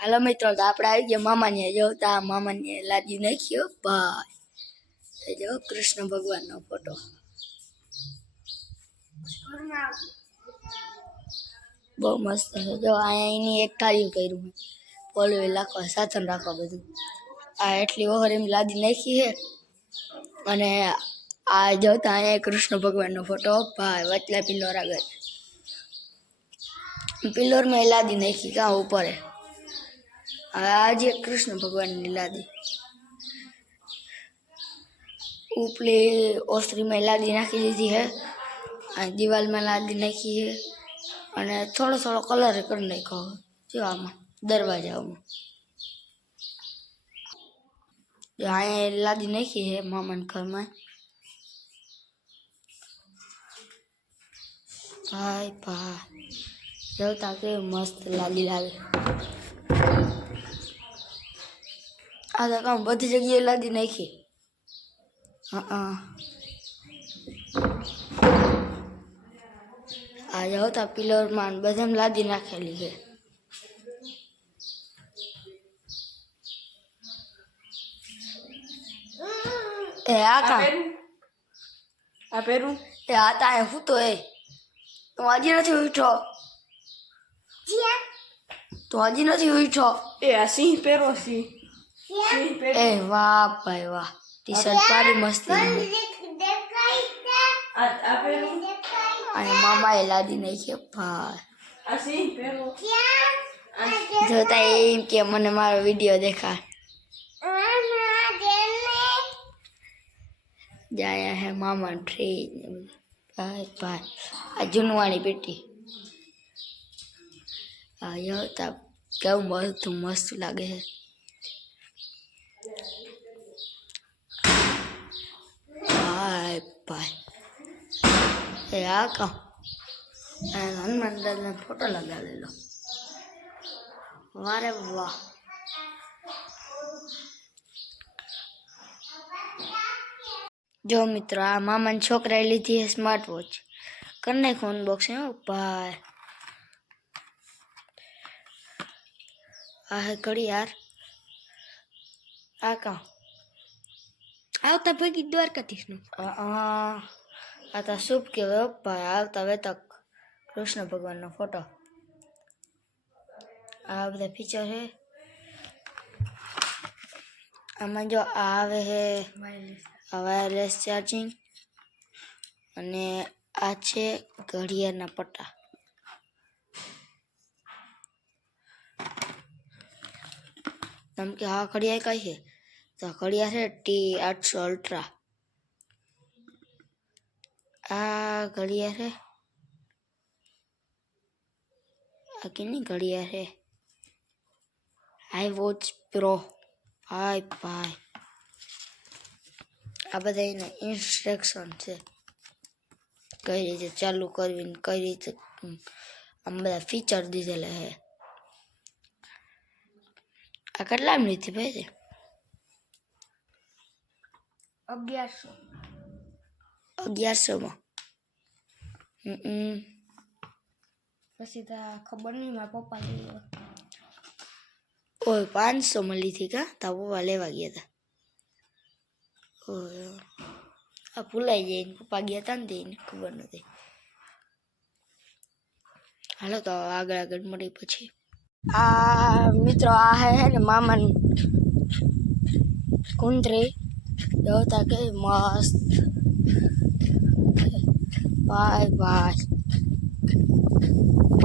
હાલો મિત્રો, તો આપણે આવી ગયા મામાને જોતા. મામાને લાદી નાખ્યો ભાઈ. જો કૃષ્ણ ભગવાનનો ફોટો બહુ મસ્ત છે. જો અહીંયા એની એક થાળી કર્યું પોલું લાખો સાથન રાખો બધું. આ એટલી ઓવર એમ લાદી નાખી છે. અને આ જોતા અહીંયા કૃષ્ણ ભગવાનનો ફોટો ભાઈ વચલા પિલ્લોર આગળ પિલ્લોરમાં લાદી નાખી કાં ઉપર આજે કૃષ્ણ ભગવાનની લાદી ઉપલી ઓસરીમાં લાદી નાખી દીધી છે. અને દિવાલમાં લાદી નાખી છે. અને થોડો થોડો કલર કરી નાખ્યો જો આમાં દરવાજામાં. અહીંયા લાદી નાખી છે મામાના ઘરમાં. ભાઈ ભાઈ જોતા કેવી મસ્ત લાદી લાગે. આ તો કામ બધી જગ્યાએ લાદી નાખી. આ જોતા પિલરમાં બધામાં લાદી નાખેલી છે. એ આ કામ આ પહેરું એ આ તા હું તો તું હજી નથી ઉઠો. તું હજી નથી ઉઠો. એ આ સિંહ પહેરો સિંહ એ વાહ ભાઈ વાહ, ટી શર્ટ પાડી મસ્તી. આ પહેરું અને મામાએ લાદી નાખી ભાઈ. આ સિંહ પહેરો જોતા એમ કે મને મારો વિડીયો દેખાડ. જાય હે મામા ટ્રી ને બધું. ભાઈ ભાઈ આ જૂનવાણી પેટી આ જોતા કેવું બધું મસ્ત લાગે છે. ભાઈ ભાઈ એ આ કામ હનુમાન દાદાનો ફોટો લગાવેલો. વારે વાહ. જો મિત્રો આ મામાના છોકરાએ લીધી છે સ્માર્ટ વોચ. કરી નાખો અનબોક્સિંગ ભાઈ. આ હે ઘડિયાળ. આ કામ આવતા ભેગી દ્વારકાધીશનું. આ તો શુભ કહેવાય ભાઈ. આવતા વેતક કૃષ્ણ ભગવાનનો ફોટો. આ બધા ફીચર છે આમાં. જો આ આવે છે વાયરલેસ ચાર્જિંગ. અને આ છે ઘડિયાળના પટ્ટા. તમ કે આ ઘડિયાળ કઈ છે તો ઘડિયાળ છે T800 અલ્ટ્રા. આ ઘડિયાળ છે આ કેની ઘડિયાળ છે iWatch Pro. ભાઈ ભાઈ આ બધા એના ઇન્સ્ટ્રક્શન છે કઈ રીતે ચાલુ કરવી ને કઈ રીતે. આમ બધા ફીચર દીધેલા છે. આ કેટલા લીધી ભાઈ? 1100 પછી તો ખબર નહીં મારા પપ્પા લઈ ઓય 500 લીધી કા તા પપ્પા લેવા ગયા હતા. ઓય આ ભૂલાઈ જાય ને પપ્પા ગયા હતા ને તેને ખબર નથી. હાલો તો આગળ મળી પછી. આ મિત્રો આ હે ને મામા કુંદરી જોતા કે મસ્ત. ભાઈ ભાઈ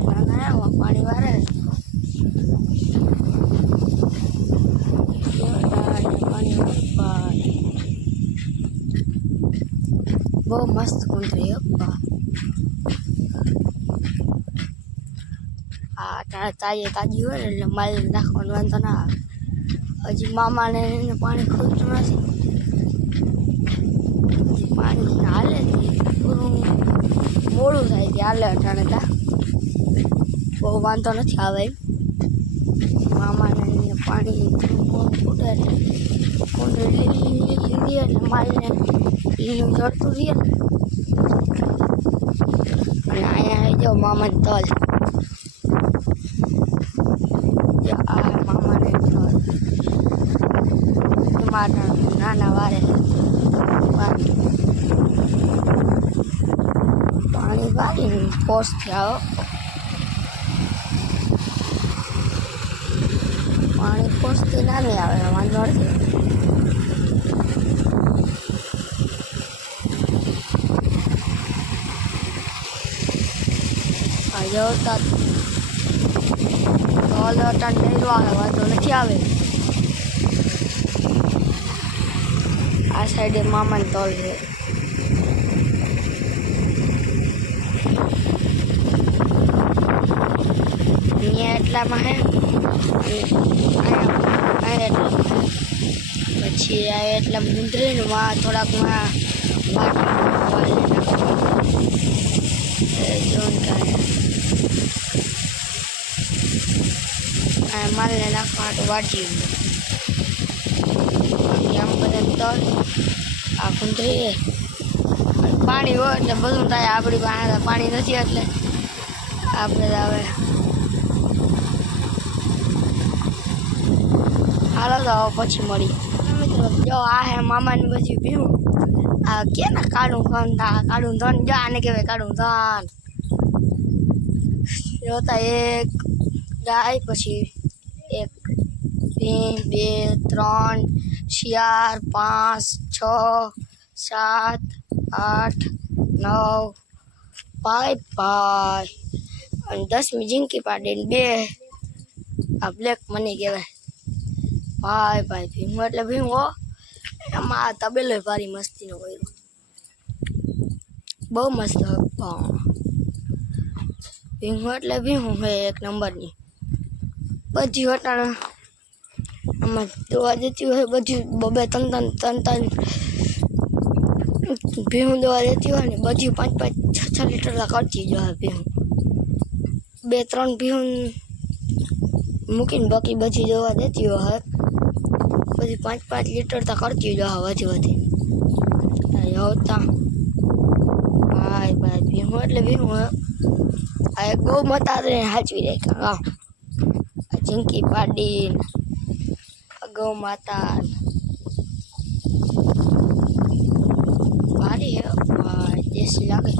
નાના પાણી વારે પાણી ભાઈ બહુ મસ્ત કુંદરી. આ તાજી હોય ને એટલે માલ નાખવાનું વાંધો ના આવે. હજી મામાને પાણી ખોટું નથી. પાણી હાલે પૂરું મોડું થાય તે હાલે અટાણે તા બહુ વાંધો નથી આવે. મામાને પાણી ફૂટે એટલે કુંડળી લીધી એટલે માલને લીલું ચડતું રહીએ. અને અહીંયા જો મામાને તલ. આ મારા નાના વારે પાણી વારી ફોર્સથી આવો પાણી ફોર્સથી ના નહીં આવે વાંધો નથી જતા તોલ અટાણ નહીં આવે વાંધો નથી આવે આ સાઈડે મામાને તોલ છે અહીંયા એટલામાં હે પછી આ એટલા મુંદરીને માં થોડાકમાં માલને નાખવા માટે વાટી આમ બધા તલ આ કુંદરી પાણી હોય એટલે બધું થાય આપણી પાસે પાણી નથી એટલે આપણે હવે હાલો તો પછી મળી મિત્રો જો આ હે મામાની બધી પીવું આ કે ને કાળું ધન જો આને કહેવાય કાળું ધન જોતા એક ગાય પછી એક ભીમ 2 3 4 5 6 7 8 9 ભાઈ અને 10મી જિંદગી પાડીને 2 આ બ્લેક મની કહેવાય ભાઈ ભીમ એટલે ભીમ હો એમાં તબેલો ભારી મસ્તીનો કર્યો બહુ મસ્ત ભીમ એટલે ભીમ હે એક નંબરની બધી વટાણા આમાં દવા દેતી હોય બધી 2-3 ભીમ દવા દેતી હોય ને બધી 5-6 લીટર કરતી જ હોય ભીમ 2-3 ભીમ મૂકીને બાકી બધી દવા દેતી હોય બધી 5-5 લીટર તો કરતી જ હોય વધી હોતા ભાઈ ભીમ એટલે ભીમ હોય આ એક બહુ મતા હાચવી રાખ્યા આ જિંદગી પાડી ગૌ માતા ભારી હે ભાઈ દેશી લાગે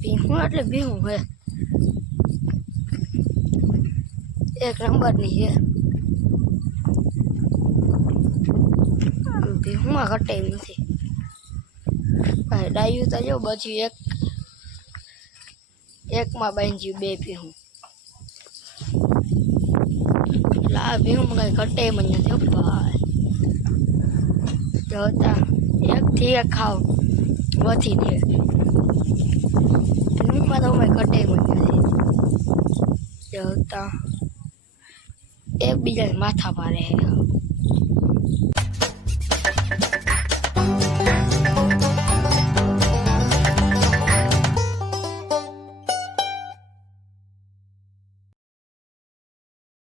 ભીમ એટલે ભીમ હે એક નંબરની હે ભીમમાં ઘટે નથી ભાઈ ડાયું તો જો બધી એકમાં બાંધ્યું 2 ભીમ એટલે આ ભીમમાં કઈ ઘટે મને નથી ભાઈ જોતા 1થી 1 ખાવ વધી દે ભીમમાં તો કઈ ઘટે મને નથી જોતા એકબીજાને માથા મારે